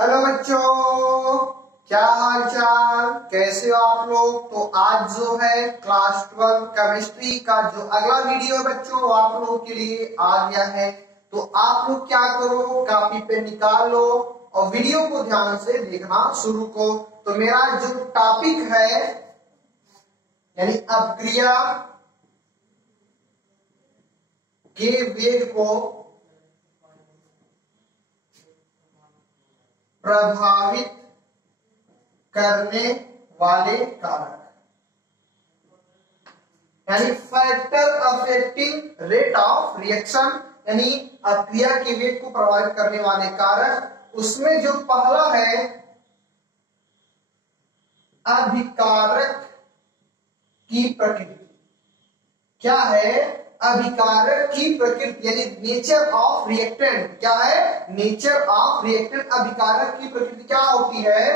Hello बच्चों, क्या हाल चाल, कैसे हो आप लोग। तो आज जो है क्लास 12 केमिस्ट्री का जो अगला वीडियो है बच्चों, वो आप लोगों के लिए आ गया है। तो आप लोग क्या करो, कॉपी पे निकाल लो और वीडियो को ध्यान से देखना शुरू करो। तो मेरा जो टॉपिक है यानी अपक्रिया के वेग को प्रभावित करने वाले कारक यानी factor affecting rate of reaction, यानी अपक्रिया के वेग को प्रभावित करने वाले कारक। उसमें जो पहला है अभिकारक की प्रकृति। क्या है? अभिकारक की प्रकृति यानी नेचर ऑफ रिएक्टेंट। क्या है? Nature of reactant. अभिकारक की प्रकृति क्या होती है?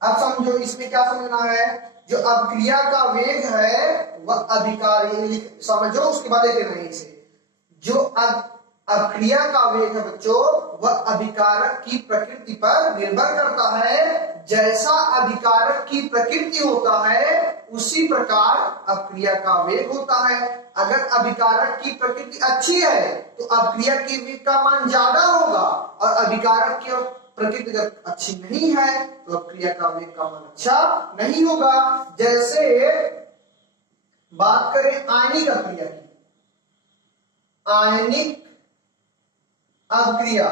अब समझो, इसमें क्या समझना है, जो अपक्रिया का वेग है वह अभिकारी समझो, उसके बाद देखेंगे इसे। जो अपक्रिया का वेग है बच्चों, वह अभिकारक की प्रकृति पर निर्भर करता है। जैसा अभिकारक की प्रकृति होता है उसी प्रकार अपक्रिया का वेग होता है। अगर अभिकारक की प्रकृति अच्छी है तो अपक्रिया के वेग का मान ज्यादा होगा, और अभिकारक की प्रकृति अगर अच्छी नहीं है तो अपक्रिया का वेग का मान अच्छा नहीं होगा। जैसे बात करें आयनिक अपक्रिया की, आयनिक अपक्रिया,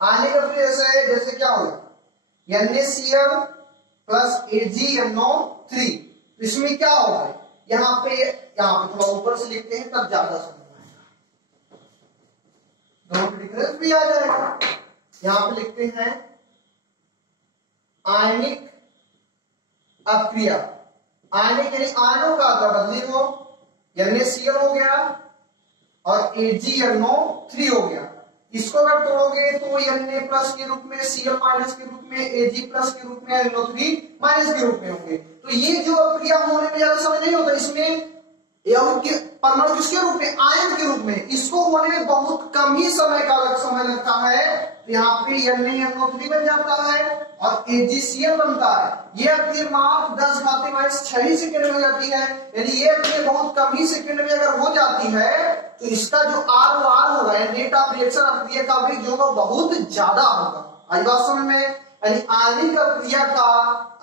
आयनिक अपक्रिया जैसे क्या होगा, NaCl प्लस AgNO3। इसमें क्या होगा, यहाँ पे थोड़ा ऊपर से लिखते हैं तब ज्यादा समझ आएगा, दोनों डिफरेंस भी आ जाएगा। यहां पे लिखते हैं आयनिक अपक्रिया। आयनिक यानी आयनों का अदला बदली हो, NaCl हो गया और AgNO3 हो गया। इसको अगर तोड़ोगे तो Na प्लस के रूप में, Cl माइनस के रूप में, Ag प्लस के रूप में, NO3 माइनस के रूप में होंगे। तो ये जो अपक्रिया होने में ज्यादा समय नहीं होता। इसमें परमाणु किसके रूप में? आयन के रूप में। इसको होने में बहुत कम ही समय लगता है। तो यहाँ पे NaNO3 बन जाता है और AgCl बनता है। ये अपक्रिया मात्र 10⁻⁶ सेकेंड में हो जाती है। यानी ये अपक्रिया बहुत कम ही सेकेंड में अगर हो जाती है तो इसका जो R होगा, रेट ऑफ रिएक्शन अपक्रिया का वेग जो होगा बहुत ज्यादा होगा। आई बात समझ में? यानी आयनिक अपक्रिया का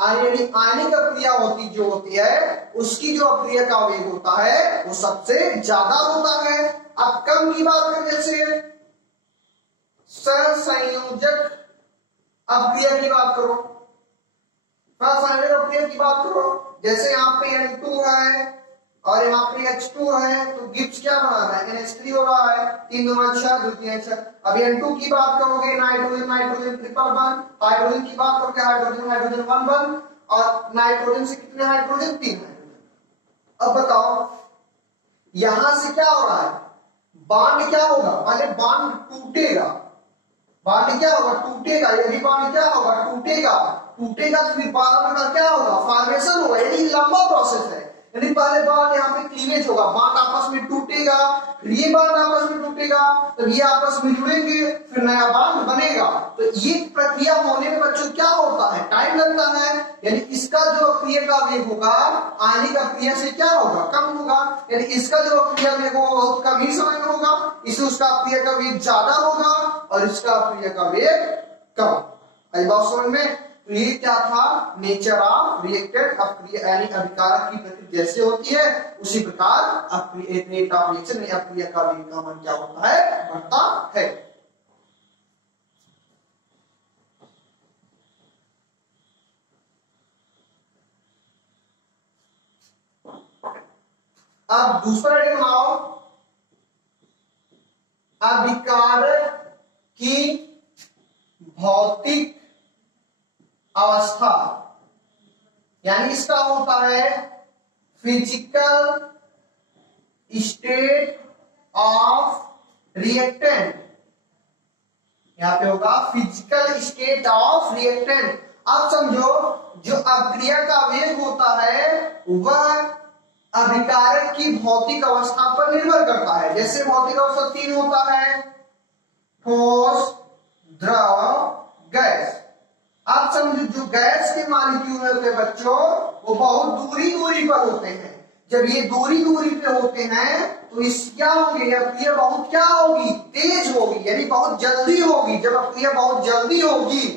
आयनिक अपक्रिया होती है उसकी जो अपक्रिया का वेग होता है वो सबसे ज्यादा होता है। अब कम की बात करें, जैसे सहसंयोजक अपक्रिया की बात करो, सहसंयोजक अपक्रिया की बात करो, जैसे यहाँ पे N2 है और यहाँ पे H2 है, तो गिब्स क्या बना रहा है? NH3 हो रहा है, 3 2 6 2 3 6। अब N2 की बात करोगे, नाइट्रोजन ट्रिपल बन, हाइड्रोजन की बात करोगे, हाइड्रोजन 1 बन, और नाइट्रोजन से कितने हाइड्रोजन? 3 हाइड्रोजन। अब बताओ यहां से क्या हो रहा है, बॉन्ड क्या होगा? माने बॉन्ड टूटेगा, बॉन्ड क्या होगा? टूटेगा। यदि बॉन्ड क्या होगा? टूटेगा तो फिर बॉन्ड का क्या होगा? फॉर्मेशन होगा। यानी लंबा प्रोसेस है। यानी पहले बॉन्ड यहाँ पे क्लीवेज होगा, बॉन्ड आपस में टूटेगा, फिर ये बॉन्ड आपस में टूटेगा, तो ये आपस में जुड़ेंगे, फिर नया बॉन्ड बनेगा। तो ये प्रक्रिया होने में बच्चों क्या होता है? टाइम लगता है। यानी इसका जो अपक्रिया का वेग होगा आयनिक अपक्रिया से क्या होगा? कम होगा। यानी इसका जो अपक्रिया वेग होगा बहुत कम ही समय में होगा, इससे उसका अपक्रिया का वेग ज्यादा होगा और इसका अपक्रिया का वेग कम। आई बात समझ में? तो ये क्या था? नेचर ऑफ रिएक्टेंट अपक्रिया यानी अभिकारक की प्रकृति जैसे होती है उसी प्रकार रेट ऑफ रिएक्शन या अपक्रिया का वेग का मान क्या होता है? बढ़ता है। अब दूसरा रेट बनाओ, अभिकारक की भौतिक अवस्था, यानी इसका होता है फिजिकल स्टेट ऑफ रिएक्टेंट। यहां पे होगा फिजिकल स्टेट ऑफ रिएक्टेंट। अब समझो, जो अपक्रिया का वेग होता है वह अभिकारक की भौतिक अवस्था पर निर्भर करता है। जैसे भौतिक अवस्था 3 होता है, ठोस, द्रव, मॉलिक्यूल होते हैं बच्चों वो बहुत दूरी दूरी पर होते हैं। जब ये दूरी दूरी पे होते हैं तो इस क्या होंगे, यह क्रिया बहुत क्या होगी, तेज होगी, यानी बहुत जल्दी होगी। जब क्रिया बहुत जल्दी होगी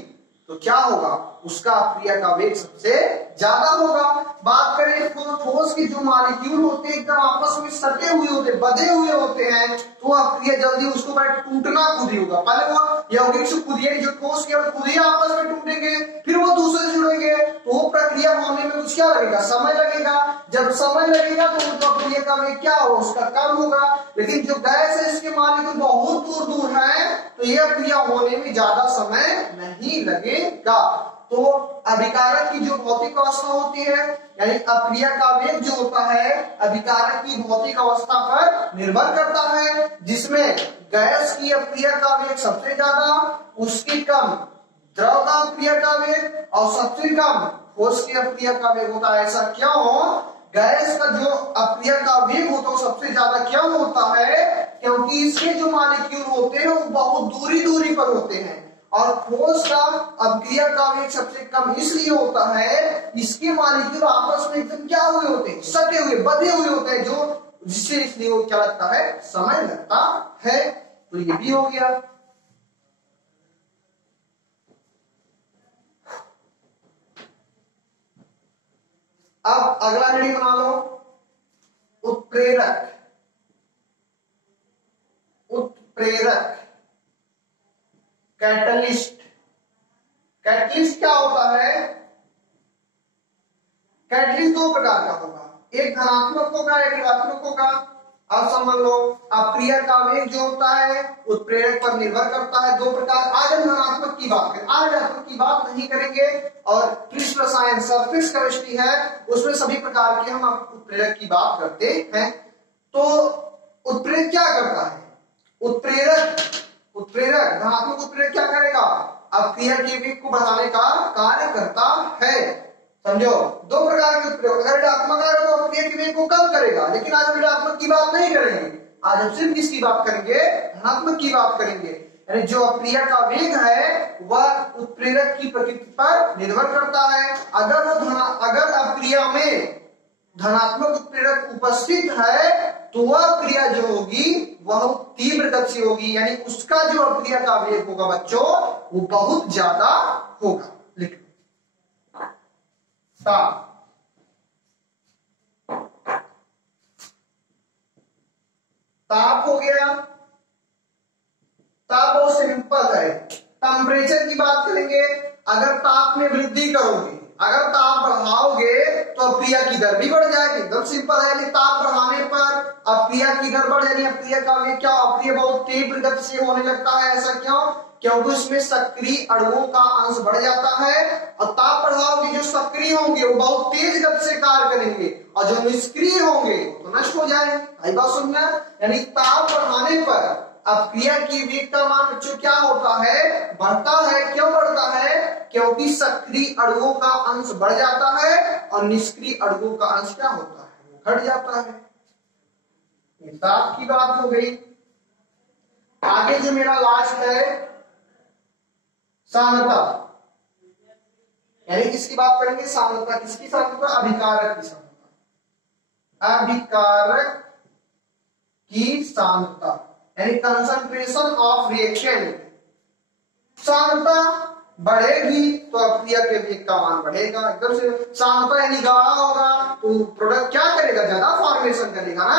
तो क्या होगा, उसका अपक्रिया का वेग सबसे ज्यादा होगा। बात करें ठोस के जो मॉलिक्यूल होते हैं एकदम आपस में सटे हुए होते, बधे हुए होते हैं, तो अपक्रिया जल्दी उसको बैठ टूटना खुद ही होगा। पहले वो यौगिक से खुद ही जो ठोस के खुद ही आपस में टूटेंगे, फिर वो दूसरे से जुड़ेंगे, तो वो प्रक्रिया होने में कुछ क्या लगेगा, समय लगेगा। जब समय लगेगा तो उनका अपक्रिया का वेग क्या होगा, उसका कम होगा। लेकिन जो गैस है इसके मॉलिक्यूल बहुत दूर दूर है तो यह क्रिया होने में ज्यादा समय नहीं लगेगा। तो अभिकारक की जो भौतिक अवस्था होती है यानी अपक्रिया का वेग जो होता है अभिकारक की भौतिक अवस्था पर निर्भर करता है, जिसमें गैस की अपक्रिया का वेग सबसे ज्यादा, उसकी कम द्रव का अपक्रिया का वेग और सबसे कम ठोस की अपक्रिया का वेग होता है। ऐसा क्यों, गैस का जो अपक्रिया का वेग होता है सबसे ज्यादा क्यों होता है, क्योंकि इसके जो मॉलिक्यूल होते हैं वो बहुत दूरी दूरी पर होते हैं। और ठोस का अपक्रिया का वेग सबसे कम इसलिए होता है, इसके मॉलिक्यूल आपस में एकदम क्या हुए होते हैं, सटे हुए बधे हुए होते हैं, जो जिससे इसलिए वो क्या लगता है, समय लगता है। तो ये भी हो गया। अब अगला हेडिंग बना लो, उत्प्रेरक। उत्प्रेरक कैटलिस्ट। कैटलिस्ट क्या होता है, कैटलिस्ट दो प्रकार का होगा, एक धनात्मक होगा एक ऋणात्मक होगा। अब समझ लो अपक्रिया का वेग जो होता है उत्प्रेरक पर निर्भर करता है, दो प्रकार। आज हम धनात्मक की बात करें, आज ऋणात्मक की बात नहीं करेंगे। और कृष्ण रसायन सरफेस केमिस्ट्री है उसमें सभी प्रकार के हम उत्प्रेरक की बात करते हैं। तो उत्प्रेरक क्या करता है, उत्प्रेरक धनात्मक उत्प्रेरक क्या करेगा, अपक्रिया के वेग को बढ़ाने का कार्य करता है। समझो दो प्रकार के उत्प्रेरक, अगर ऋणात्मक है तो अपक्रिया के वेग को कम करेगा, लेकिन आज हम ऋणात्मक की बात नहीं करेंगे, आज हम सिर्फ किसकी बात करेंगे, धनात्मक की बात करेंगे। यानी जो अपक्रिया का वेग है वह उत्प्रेरक की प्रकृति पर निर्भर करता है। अगर अपक्रिया में धनात्मक उत्प्रेरक उपस्थित है तो वह क्रिया जो होगी वह तीव्र गति होगी, यानी उसका जो अपक्रिया का वेग होगा बच्चों वो बहुत ज्यादा होगा। लिख ताप हो गया, ताप बहुत सिंपल है। टेम्परेचर की बात करेंगे, अगर ताप में वृद्धि करोगे, अगर ताप बढ़ाओगे तो अपक्रिया की दर भी बढ़ जाएगी, एकदम सिंपल है। यानी ताप बढ़ाने पर अपक्रिया की दर बढ़ जाएगी, अपक्रिया का वेग क्या, अपक्रिया बहुत तीव्र गति से होने लगता है। ऐसा क्यों, क्योंकि उसमें सक्रिय अणुओं का अंश बढ़ जाता है। और ताप बढ़ाओगे जो सक्रिय होंगे वो बहुत तेज गति से कार्य करेंगे और जो निष्क्रिय होंगे तो नष्ट हो जाएंगे। आई बात सुनना, यानी ताप बढ़ाने पर अपक्रिया की वेग का मान बच्चों क्या होता है, बढ़ता है। क्यों बढ़ता है, क्योंकि सक्रिय अणुओं का अंश बढ़ जाता है और निष्क्रिय अणुओं का अंश क्या होता है, वो घट जाता है। ताप की बात हो गई। आगे जो मेरा लास्ट है सांद्रता, यानी किसकी बात करेंगे, सांद्रता। किसकी सांद्रता, अभिकारक की सांद्रता। अभिकारक की सांद्रता यानी कंसंट्रेशन ऑफ रिएक्शन। सांद्रता बढ़ेगी तो अपक्रिया के वेग का मान बढ़ेगा, एकदम से। सांद्रता यानी गाढ़ा होगा तो प्रोडक्ट क्या करेगा, ज्यादा फॉर्मेशन करेगा ना।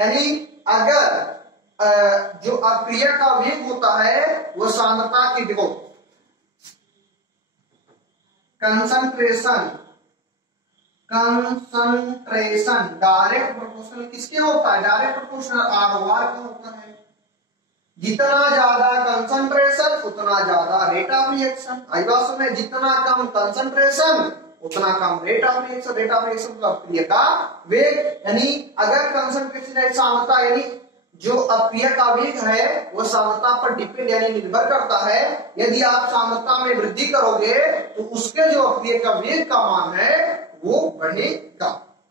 यानी अगर जो अपक्रिया का वेग होता है वो सांद्रता की देखो कंसंट्रेशन डायरेक्ट प्रोपोर्शनल किसके होता है, डायरेक्ट प्रोपोर्शनल आर का होता है। जितना ज्यादा कंसंट्रेशन उतना ज्यादा रेट ऑफ रिएक्शन। आई बात सुने, जितना कम कंसंट्रेशन उतना कम rate of reaction. Rate of reaction का अपक्रिया का वेग, यानी अगर कंसंट्रेशन है सांद्रता, यानी जो अपक्रिया का वेग है वो सांद्रता पर डिपेंड यानी निर्भर करता है। यदि आप सांद्रता में वृद्धि करोगे तो उसके जो अपक्रिया का वेग का मान है वो बढ़ेगा।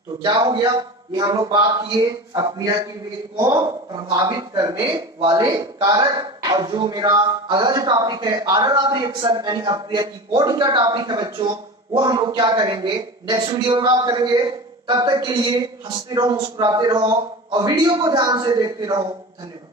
तो क्या हो गया, ये हम लोग बात किए अपक्रिया के वेग को प्रभावित करने वाले कारक। और जो मेरा अगला जो टॉपिक है ऑर्डर ऑफ रिएक्शन यानी अपक्रिया की कोटि का टॉपिक है बच्चों, वो हम लोग क्या करेंगे नेक्स्ट वीडियो में बात करेंगे। तब तक के लिए हंसते रहो, मुस्कुराते रहो और वीडियो को ध्यान से देखते रहो। धन्यवाद।